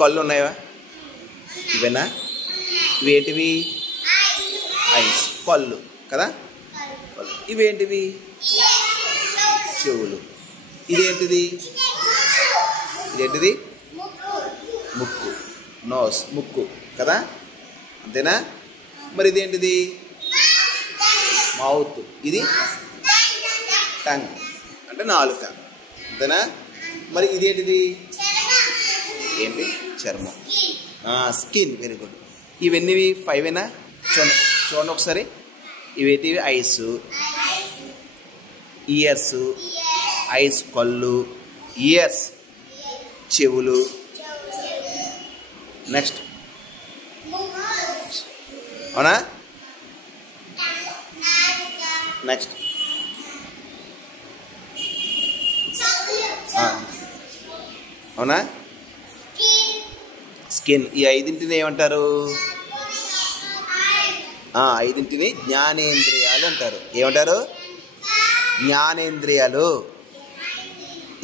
కళ్ళు ఉన్నాయా? ఇవేనా? ఇవేంటివి? ఐస్. కళ్ళు కదా. ఇవేంటివి? చెవులు. ఇదేంటిది? ఇదేంటిది? ముక్కు. నోస్, ముక్కు కదా, అంతేనా? మరి ఇదేంటిది? మౌత్. ఇది టంగ్ అంటే నాలుక, అంతేనా? మరి ఇదేంటిది? ఏంటి? చర్మం. స్కిన్. Very good. ఇవన్నీవి 5ఏనా? చూడండి ఒకసారి. ఇవేంటివి? Eyes, ears. ఐస్ కళ్ళు, ఇయర్స్ చెవులు. నెక్స్ట్ అవునా? నెక్స్ట్ అవునా? స్కిన్. ఈ 5ంటిని ఏమంటారు? 5ంటిని జ్ఞానేంద్రియాలు అంటారు. ఏమంటారు? జ్ఞానేంద్రియాలు.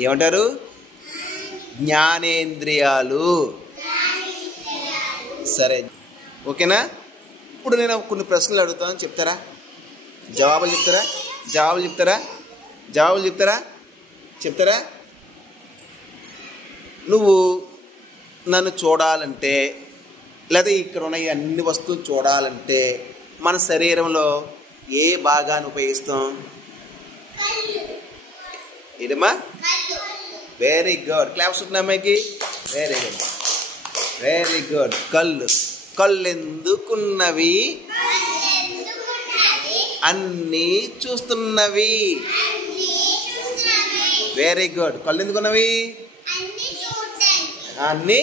ఏమంటారు? జ్ఞానేంద్రియాలు. సరే, ఓకేనా? ఇప్పుడు నేను కొన్ని ప్రశ్నలు అడుగుతాను, చెప్తారా? జవాబులు చెప్తారా? జవాబులు చెప్తారా? జవాబులు చెప్తారా? చెప్తారా? నువ్వు నన్ను చూడాలంటే, లేదా ఇక్కడ ఉన్న అన్ని వస్తువులు చూడాలంటే మన శరీరంలో ఏ భాగాన్ని ఉపయోగిస్తాం? ఏదమ్మా? Very good. క్లాప్స్ ఉన్నాయి అమ్మాయికి. Very good, very good. కళ్ళు. కళ్ళు ఎందుకున్నవి? అన్నీ చూస్తున్నవి. Very good. కళ్ళు ఎందుకున్నవి? అన్నీ.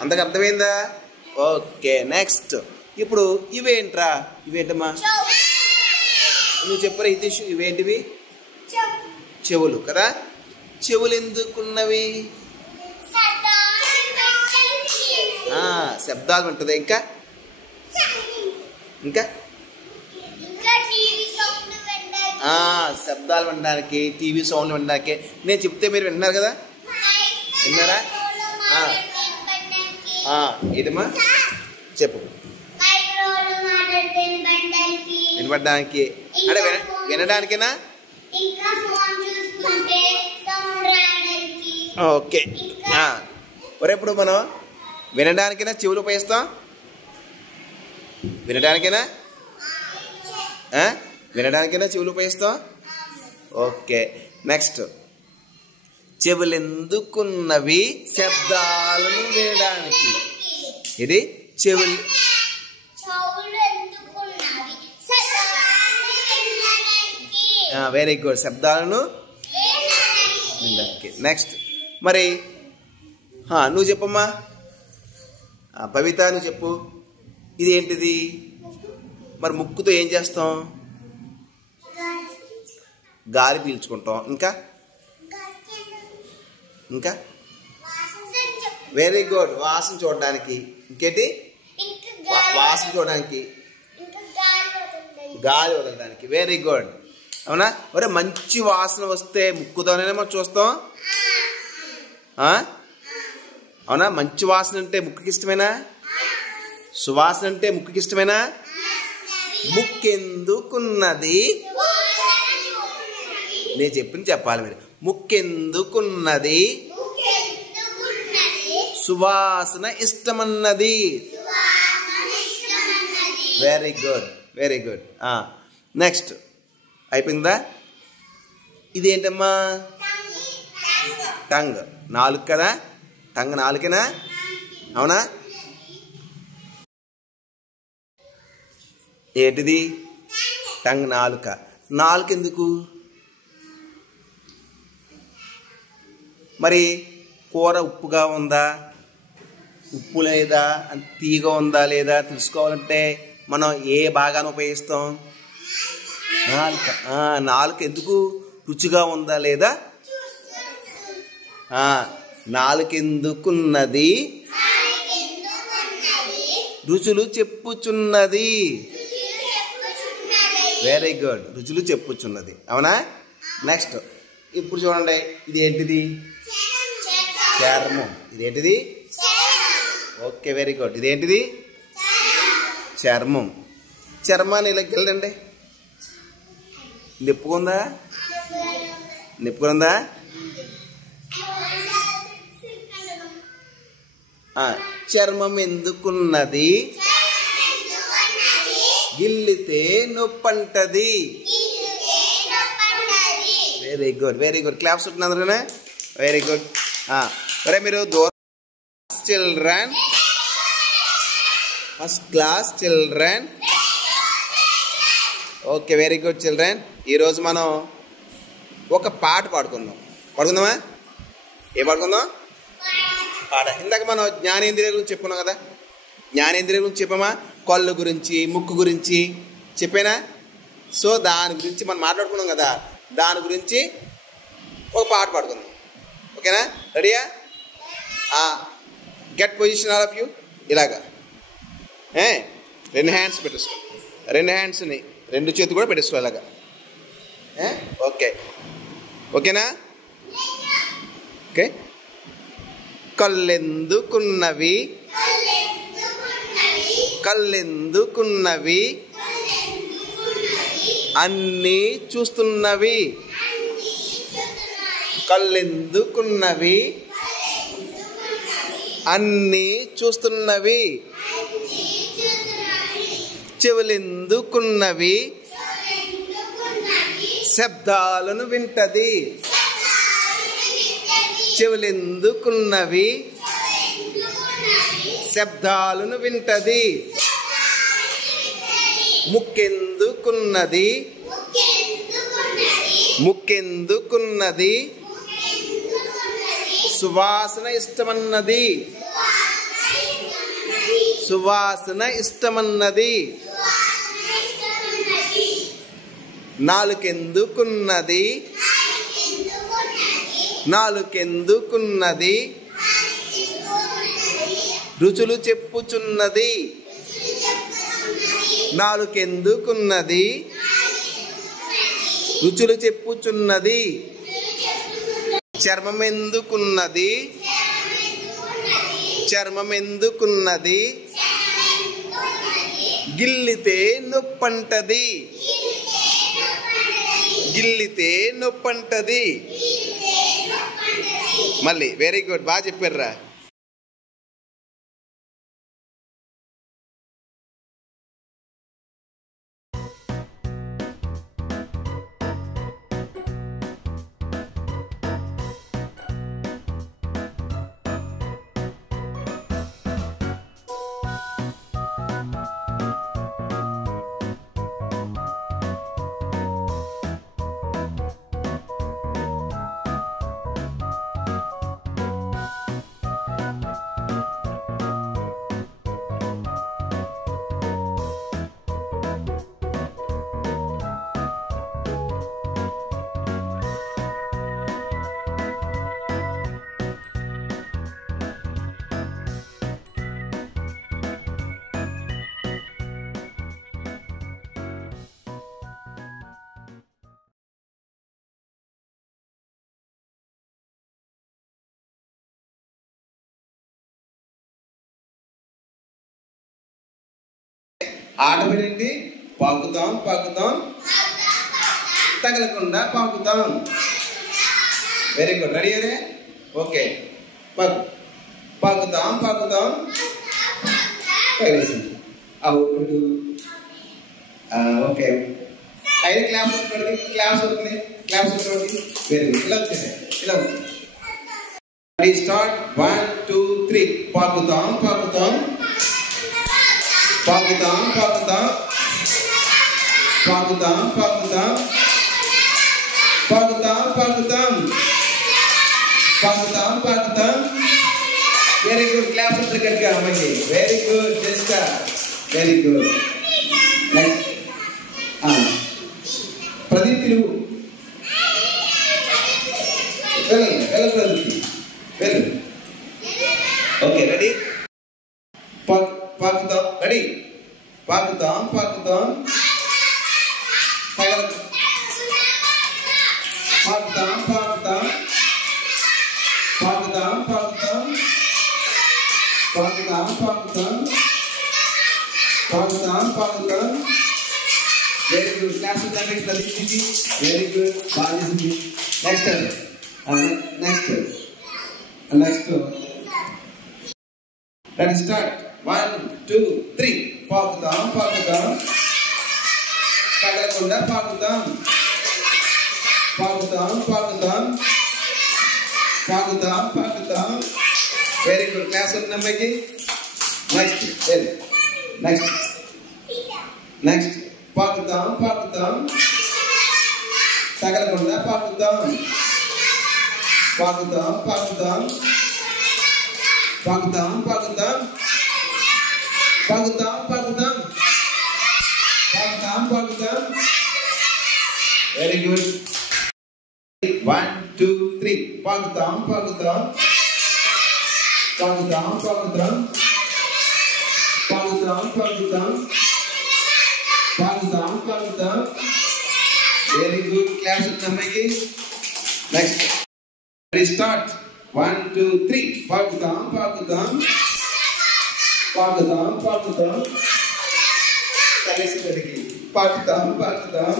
అంతకు అర్థమైందా? ఓకే. నెక్స్ట్. ఇప్పుడు ఇవేంట్రా? ఇవేంటమ్మా? నువ్వు చెప్పరా హితేష్? ఇవేంటివి? చెవులు కదా. చెవులు ఎందుకున్నవి? శబ్దాలు వింటది. ఇంకా ఇంకా శబ్దాలు వినడానికి, టీవీ సౌండ్లు వినడానికి. నేను చెప్తే మీరు వింటున్నారు కదా? విన్నారా? ఏంటమ్మా? చెప్పు. వినపడడానికి అంటే వినడానికేనా? ఓకే. ఒరే, ఇప్పుడు మనం వినడానికైనా చెవులు ఉపయోగిస్తాం? వినడానికైనా? వినడానికైనా చెవులు ఉపయోగిస్తాం. ఓకే. నెక్స్ట్. చెవులు ఎందుకున్నవి? శబ్దాలను వినడానికి. ఇది చెవులు. Very good. శబ్దాలను వినడానికి. నెక్స్ట్. మరి నువ్వు చెప్పమ్మా. పవిత, నువ్వు చెప్పు. ఇది ఏంటిది? మరి ముక్కుతో ఏం చేస్తాం? గాలి పీల్చుకుంటాం. ఇంకా ఇంకా వెరీ గుడ్. వాసన చూడడానికి. ఇంకేంటి? వాసన చూడడానికి, గాలి వదలడానికి. Very good. అవునా? ఒరే, మంచి వాసన వస్తే ముక్కుతోనే మనం చూస్తాం. అవునా? మంచి వాసన అంటే ముక్కుకి ఇష్టమేనా? సువాసన అంటే ముక్కుకి ఇష్టమేనా? ముక్కెందుకున్నది? నేను చెప్పింది చెప్పాలి మీరు. ముక్కెందుకున్నది? సువాసన ఇష్టమన్నది. Very good, very good. Next. అయిపోయిందా? ఇదేంటమ్మా? టంగ్. నాలుగు కదా. టంగ్ నాలుకేనా? అవునా? ఏంటిది? టంగ్ నాలుక. నాలుక ఎందుకు? మరి కూర ఉప్పుగా ఉందా, ఉప్పు లేదా, తీగా ఉందా లేదా తెలుసుకోవాలంటే మనం ఏ భాగాన్ని ఉపయోగిస్తాం? నాలుక. నాలుక ఎందుకు? రుచిగా ఉందా లేదా. నాలుకెందుకున్నది? రుచులు చెప్పుచున్నది. Very good. రుచులు చెప్పుచున్నది. అవునా? నెక్స్ట్. ఇప్పుడు చూడండి. ఇది ఏంటిది? చర్మం. ఇదేంటిది? Okay, very good. ఇదేంటిది? చర్మం. చర్మాన్ని ఇలా గెలండి. నిప్పుకుందా? నిప్పుకుందా? చర్మం ఎందుకున్నది? గిల్లితే నొప్పంటది. Very good, very good. Claps ఉంటున్నారా? వెరీ గుడ్. సరే, మీరు children, first class children. Okay, very good children. ఈరోజు మనం ఒక పాట పాడుకుందాం. పాడుకుందామా? ఏం పాడుకుందాం? పాట. ఇందాక మనం జ్ఞానేంద్రియాల గురించి చెప్పుకున్నాం కదా. జ్ఞానేంద్రియాల గురించి చెప్పామా? కళ్ళు గురించి, ముక్కు గురించి చెప్పానా? సో దాని గురించి మనం మాట్లాడుకున్నాం కదా. దాని గురించి ఒక పాట పాడుకుందాం. ఓకేనా? రెడీయా? Get position all of you. ఇలాగా రెండు హ్యాండ్స్ పెట్టేసుకో. రెండు హ్యాండ్స్ని రెండు చేతులు కూడా పెట్టేసుకో ఇలాగా. ఓకే, ఓకేనా? ఓకే. కళ్ళెందుకున్నవి, కళ్ళెందుకున్నవి, అన్నీ చూస్తున్నవి. కళ్ళెందుకున్నవి, అన్నీ చూస్తున్నవి. చెవులెందుకున్నవి, శబ్దాలను వింటది. చెవులెందుకున్నవి, శబ్దాలను వింటది. ముక్కెందుకున్నది, ముక్కెందుకున్నది, సువాసన ఇష్టమన్నది. సువాసన ఇష్టమన్నది. నాలుకెందుకున్నది, నాలుకెందుకున్నది, రుచులు చెప్పుచున్నది. నాలుకెందుకున్నది, రుచులు చెప్పుచున్నది. చర్మం ఎందుకున్నది, చర్మం ఎందుకున్నది, గిల్లితే నొప్పంటది. గిల్లితే నొప్పంటది. మళ్ళీ వెరీ గుడ్, బాగా చెప్పారురా. ఆట పేరేంటి? పాకుతాం పాకుతాం తగలకుండా పాకుతాం. Very good. రెడీ అరే? ఓకే. పాకుతాం పాకుతాం తగలేసింది. ఓకే. 5 క్లాప్స్ వస్తుంది. క్లాప్స్ వస్తుంది. క్లాప్స్ వస్తుంది. Very good. ఇలా వచ్చేసాయి. ఇలా వచ్చేసాయి. Ready start. 1 2 3. పాకుతాం పాకుతాం పాకుతాం పాకుతాం పాకుతాం పాకుతాం పాకుతాం పాకుతాం పాకుతాం పాకుతాం. Very good. క్లాప్స్ వస్తుంది గట్టిగా అమ్మాయి. వెరీ గుడ్ జెస్కా. Very good. Next Pradeep Telugu. వెళ్ళండి వెళ్ళండి ప్రదీప్ వెళ్ళు. Okay ready. పాకుతాం. రెడీ. పాకుతాం పాకుతాం తగల పాకుతాం పాకుతాం పాకుతాం పాకుతాం పాకుతాం పాకుతాం పాకుతాం వెరీ గుడ్ క్లాస్ చదివింది వెరీ గుడ్ బాగా చేసింది next next next ready start 1 2 3 పాకుతాం పాకుతాం కదలకుండా పాకుతాం పాకుతాం పాకుతాం పాకుతాం పాకుతాం వెరీ గుడ్ క్లాస్ అమ్మాయికి నెక్స్ట్ వెరీ నెక్స్ట్ నెక్స్ట్ పాకుతాం పాకుతాం తగలకుండా పాకుతాం పాకుతాం పాకుతాం పాకుతాం పాకుతాం పాకుతాం పాకుతాం పాకుతాం పాకుతాం వెరీ గుడ్ 1 2 3 పాకుతాం పాకుతాం పాకుతాం పాకుతాం పాకుతాం పాకుతాం పాకుతాం పాకుతాం వెరీ గుడ్ క్లాస్ అమ్మాయికి నెక్స్ట్ స్టార్ట్ 1 2 3 పాకుతాం పాకుతాం పాకుతాం పాకుతాం కలిసి కడిగి పాకుతాం పాకుతాం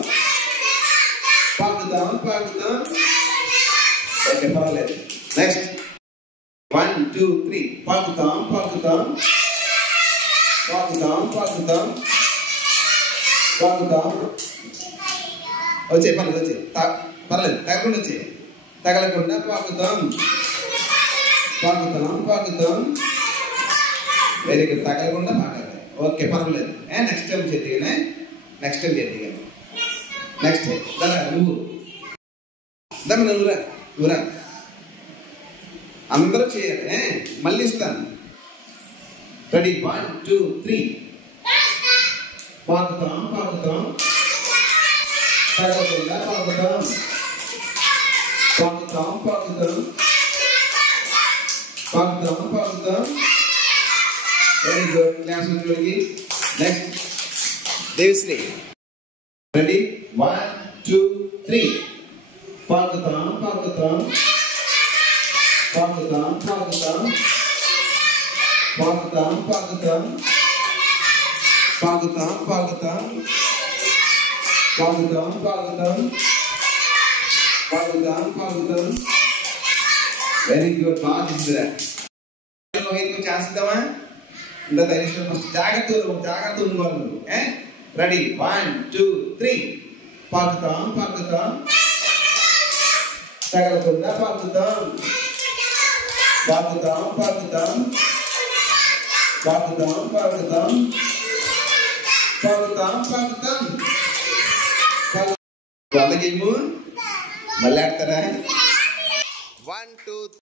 పాకుతాం పాకుతాం ఓకే పర్వాలేదు నెక్స్ట్ 1 2 3 పాకుతాం పాకుతాం పాకుతాం పాకుతాం పాకుతాం వచ్చే పర్లేదు వచ్చే పర్లేదు తగలకుండా వచ్చే తగలకుండా పాకుతాం పాకుతాం పాకుతాం వెరీ గుడ్ తగలకుండా పాకాలి ఓకే పర్వాలేదు నెక్స్ట్ టైం చేద్దిగానే నెక్స్ట్ టైం చేద్దిగా నెక్స్ట్ దా నువ్వు దమ్మ నువ్వురా నువ్వురా అందరూ చేయాలి మళ్ళీ ఇస్తాను రెడీ 1 2 3 పాకుతాం పాకుతాం తగలకుండా పాకుతాం పాకుతాం పాకుతాం పాకుతాం పాకుతాం వెరీ గుడ్ క్లాస్ రూమ్లోకి నెక్స్ట్ దేవిశ్రీ రెడీ 1 2 3 పాకుతాం పాకుతాం పాకుతాం పాకుతాం పాకుతాం పాకుతాం పాకుతాం పాకుతాం పాకుతాం పాకుతాం పాకుతాం పాకుతాం వెరీ గుడ్ బాగా చేసిరా ఇంకో ఛాన్స్ ఇద్దామా ఇంత జాగ్రత్త ఉండాలి రెడీ 1 2 3 పాకుతాం పాకుతాం తగలకుండా పాకుతాం పాకుతాం పాకుతాం పాకుతాం పాకుతాం పాకుతాం పాకుతాం అలాగే మళ్ళీ ఆడతారా 1 2